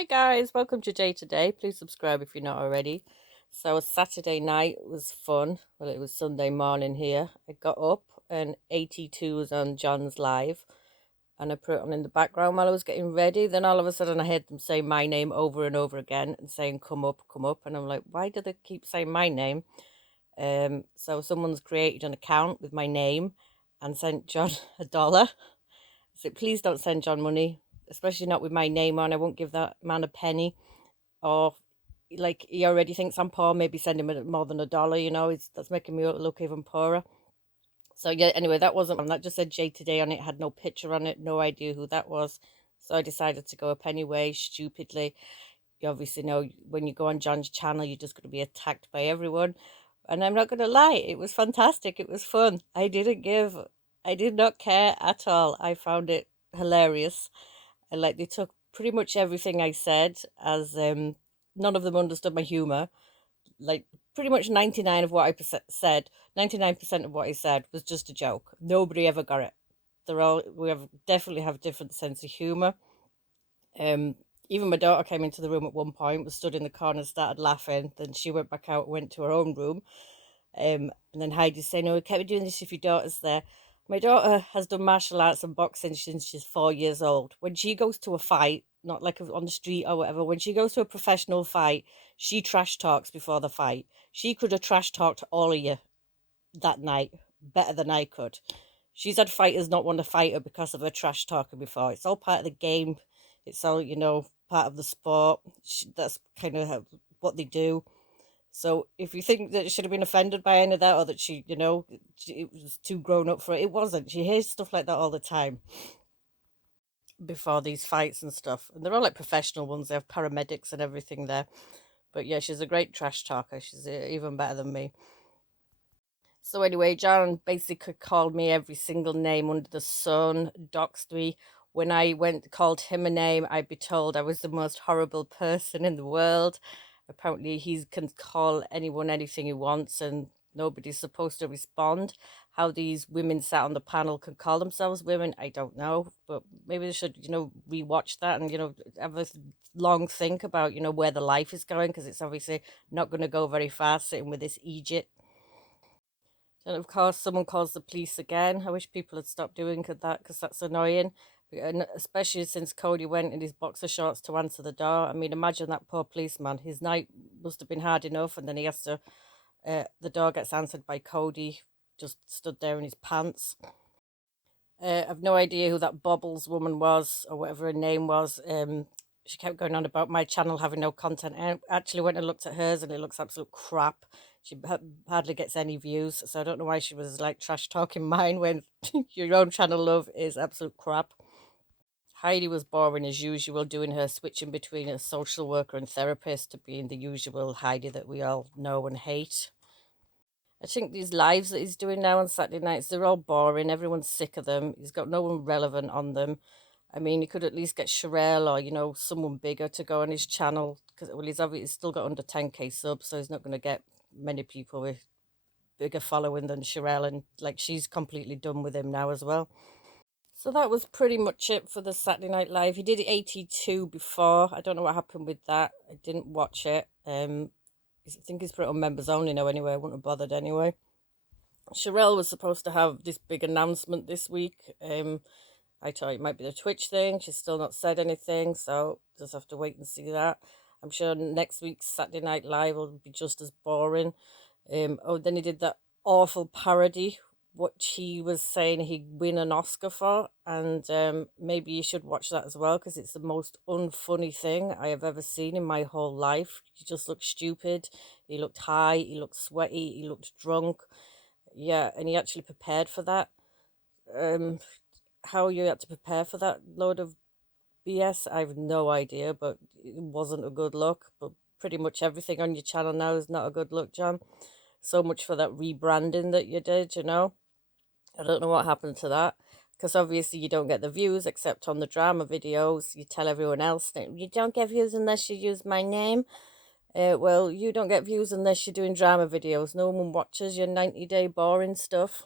Hi guys, welcome to Day Today. Please subscribe if you're not already. So Saturday night was fun. Well, it was Sunday morning here. I got up and 82 was on John's live and I put it on in the background while I was getting ready. Then all of a sudden I heard them say my name over and over again and saying come up, come up. And I'm like, why do they keep saying my name? So someone's created an account with my name and sent John $1. So please don't send John money, especially not with my name on. I won't give that man a penny. Or like he already thinks I'm poor, maybe send him more than $1. That's making me look even poorer. So yeah, anyway, that wasn't, that just said Jay Today on it, had no picture on it, no idea who that was. So I decided to go up anyway, stupidly. You obviously know when you go on John's channel, you're just going to be attacked by everyone. And I'm not going to lie, it was fantastic. It was fun. I did not care at all. I found it hilarious. And like they took pretty much everything I said as none of them understood my humor. Like pretty much 99 of what I said, 99% of what I said was just a joke. Nobody ever got it. Definitely have different sense of humor. Even my daughter came into the room at one point, was stood in the corner, started laughing. Then she went back out, went to her own room. And then Heidi's saying, "No, we can't be doing this if your daughter's there." My daughter has done martial arts and boxing since she's 4 years old. When she goes to a fight, not like on the street or whatever, when she goes to a professional fight, she trash talks before the fight. She could have trash talked all of you that night better than I could. She's had fighters not want to fight her because of her trash talking before. It's all part of the game. It's all, part of the sport. That's kind of what they do. So if you think that she should have been offended by any of that, or that it was too grown up for it, it wasn't. She hears stuff like that all the time before these fights and stuff. And they're all like professional ones. They have paramedics and everything there. But yeah, she's a great trash talker. She's even better than me. So anyway, John basically called me every single name under the sun, doxed me. When I called him a name, I'd be told I was the most horrible person in the world. Apparently, he can call anyone anything he wants, and nobody's supposed to respond. How these women sat on the panel can call themselves women, I don't know. But maybe they should, rewatch that and, have a long think about, where the life is going, because it's obviously not going to go very fast sitting with this Egypt. And of course, someone calls the police again. I wish people had stopped doing that because that's annoying. And especially since Cody went in his boxer shorts to answer the door. I mean, imagine that poor policeman. His night must have been hard enough, and then he has to. The door gets answered by Cody, just stood there in his pants. I've no idea who that Bobbles woman was or whatever her name was. She kept going on about my channel having no content. I actually went and looked at hers, and it looks absolute crap. She hardly gets any views, so I don't know why she was like trash talking mine when your own channel, love, is absolute crap. Heidi was boring as usual, doing her switching between a social worker and therapist to being the usual Heidi that we all know and hate. I think these lives that he's doing now on Saturday nights, they're all boring. Everyone's sick of them. He's got no one relevant on them. I mean, he could at least get Sherelle or, someone bigger to go on his channel. Because, well, he's obviously still got under 10k subs, so he's not going to get many people with bigger following than Sherelle. And, like, she's completely done with him now as well. So that was pretty much it for the Saturday Night Live. He did 82 before. I don't know what happened with that. I didn't watch it. I think he's put it on members only now anyway. I wouldn't have bothered anyway. Sherelle was supposed to have this big announcement this week. I thought it might be the Twitch thing. She's still not said anything, so just have to wait and see that. I'm sure next week's Saturday Night Live will be just as boring. Then he did that awful parody, what he was saying he'd win an Oscar for, and maybe you should watch that as well because it's the most unfunny thing I have ever seen in my whole life. He just looked stupid. He looked high. He looked sweaty. He looked drunk. Yeah, and he actually prepared for that. How you had to prepare for that load of BS, I have no idea, but it wasn't a good look. But pretty much everything on your channel now is not a good look, John. So much for that rebranding that you did, I don't know what happened to that. Because obviously you don't get the views except on the drama videos. You tell everyone else that you don't get views unless you use my name. Well, you don't get views unless you're doing drama videos. No one watches your 90-day boring stuff.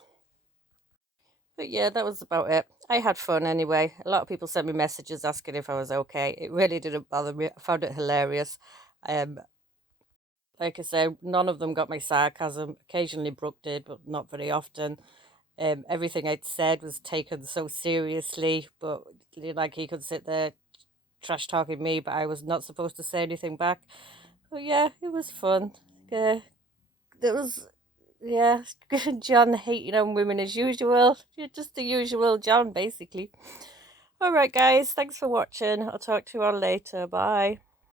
But yeah, that was about it. I had fun anyway. A lot of people sent me messages asking if I was okay. It really didn't bother me. I found it hilarious. Um, like I said, none of them got my sarcasm. Occasionally Brooke did, but not very often. Everything I'd said was taken so seriously, but like he could sit there trash talking me, but I was not supposed to say anything back. But yeah, it was fun. Uh, it was, yeah, John hating on women as usual. Yeah, just the usual John, basically. All right, guys, thanks for watching. I'll talk to you all later. Bye.